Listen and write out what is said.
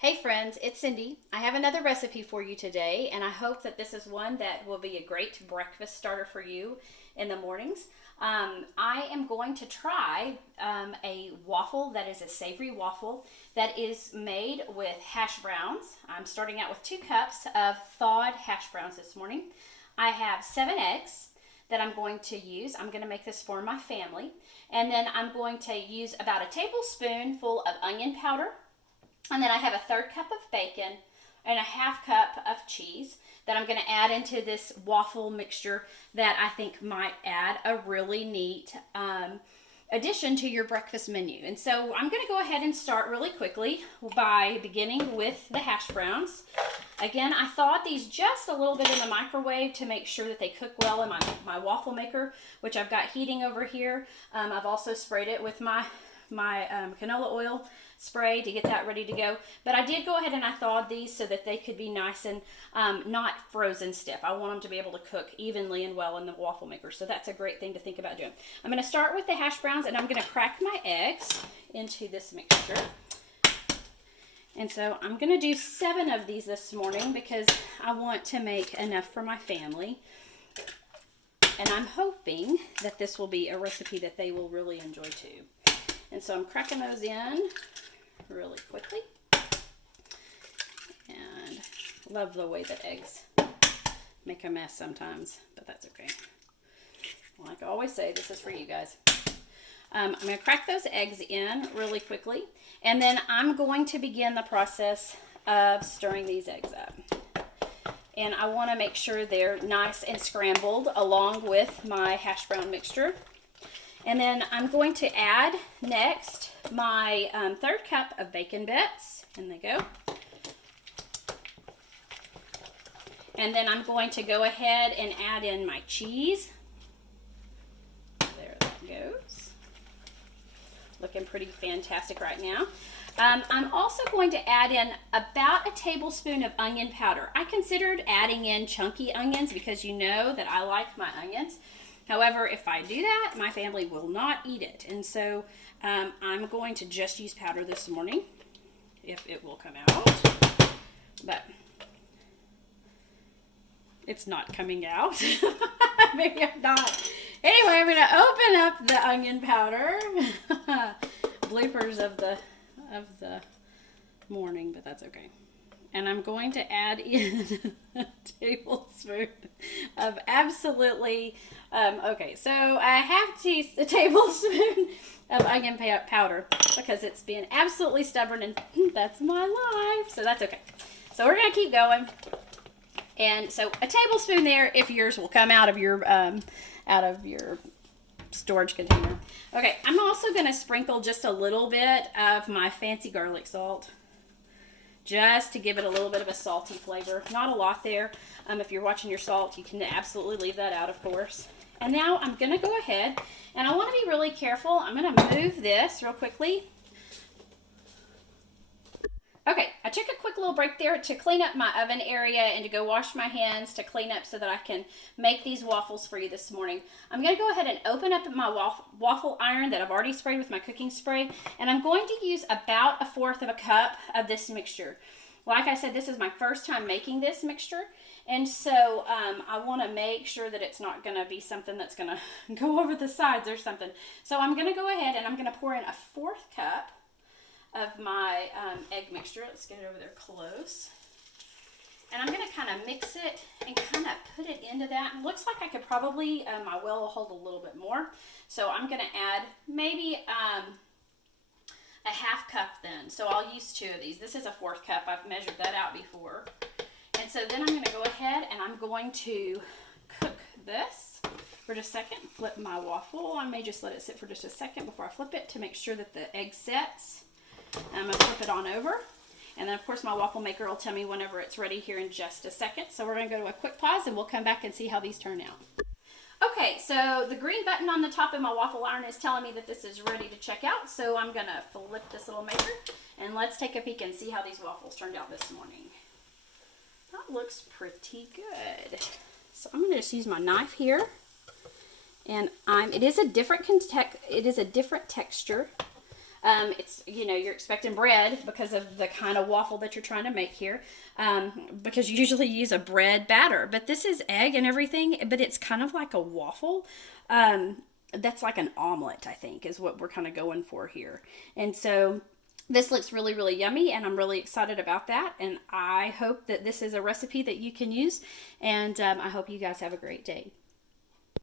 Hey friends, it's Cindy. I have another recipe for you today, and I hope that this is one that will be a great breakfast starter for you in the mornings. I am going to try a waffle that is a savory waffle that is made with hash browns. I'm starting out with 2 cups of thawed hash browns this morning. I have 7 eggs that I'm going to use. I'm going to make this for my family. And then I'm going to use about a tablespoonful of onion powder. And then I have a 1/3 cup of bacon and a 1/2 cup of cheese that I'm going to add into this waffle mixture that I think might add a really neat addition to your breakfast menu. And so I'm going to go ahead and start really quickly by beginning with the hash browns. Again, I thawed these just a little bit in the microwave to make sure that they cook well in my waffle maker, which I've got heating over here. I've also sprayed it with my canola oil spray to get that ready to go. But I did go ahead and I thawed these so that they could be nice and not frozen stiff. I want them to be able to cook evenly and well in the waffle maker. So that's a great thing to think about doing. I'm going to start with the hash browns, and I'm going to crack my eggs into this mixture. And so I'm going to do 7 of these this morning because I want to make enough for my family. And I'm hoping that this will be a recipe that they will really enjoy too. And so I'm cracking those in really quickly. And love the way that eggs make a mess sometimes, but that's okay. Like I always say, this is for you guys. I'm going to crack those eggs in really quickly, and then I'm going to begin the process of stirring these eggs up. And I want to make sure they're nice and scrambled along with my hash brown mixture. And then I'm going to add next my 1/3 cup of bacon bits. In they go. And then I'm going to go ahead and add in my cheese. There that goes. Looking pretty fantastic right now. I'm also going to add in about a tablespoon of onion powder. I considered adding in chunky onions because you know that I like my onions. However, if I do that, my family will not eat it. And so I'm going to just use powder this morning, if it will come out. But it's not coming out. Maybe I'm not. Anyway, I'm going to open up the onion powder. Bloopers of the morning, but that's okay. And I'm going to add in a tablespoon of absolutely, so I have a tablespoon of onion powder because it's being absolutely stubborn and that's my life. So that's okay. So we're going to keep going. And so a tablespoon there, if yours will come out of your storage container. Okay, I'm also going to sprinkle just a little bit of my fancy garlic salt, just to give it a little bit of a salty flavor. Not a lot there. If you're watching your salt, you can absolutely leave that out, of course. And now I'm going to go ahead, and I want to be really careful. I'm going to move this real quickly. Okay, I took a quick little break there to clean up my oven area and to go wash my hands to clean up so that I can make these waffles for you this morning. I'm going to go ahead and open up my waffle iron that I've already sprayed with my cooking spray, and I'm going to use about 1/4 cup of this mixture. Like I said, this is my first time making this mixture, and so I want to make sure that it's not going to be something that's going to go over the sides or something. So I'm going to go ahead and I'm going to pour in 1/4 cup of my egg mixture. Let's get it over there close. And I'm going to kind of mix it and kind of put it into that. It looks like I could probably, my well will hold a little bit more. So I'm going to add maybe a 1/2 cup then. So I'll use 2 of these. This is a 1/4 cup. I've measured that out before. And so then I'm going to go ahead and I'm going to cook this for just a second. Flip my waffle. I may just let it sit for just a second before I flip it to make sure that the egg sets. I'm going to flip it on over. And then, of course, my waffle maker will tell me whenever it's ready here in just a second. So we're going to go to a quick pause, and we'll come back and see how these turn out. Okay, so the green button on the top of my waffle iron is telling me that this is ready to check out. So I'm going to flip this little maker, and let's take a peek and see how these waffles turned out this morning. That looks pretty good. So I'm going to just use my knife here. And it is a different texture. It's, you're expecting bread because of the kind of waffle that you're trying to make here, because you usually use a bread batter. But this is egg and everything, but it's kind of like a waffle. That's like an omelet, I think, is what we're kind of going for here. And so this looks really, really yummy, and I'm really excited about that. And I hope that this is a recipe that you can use, and I hope you guys have a great day.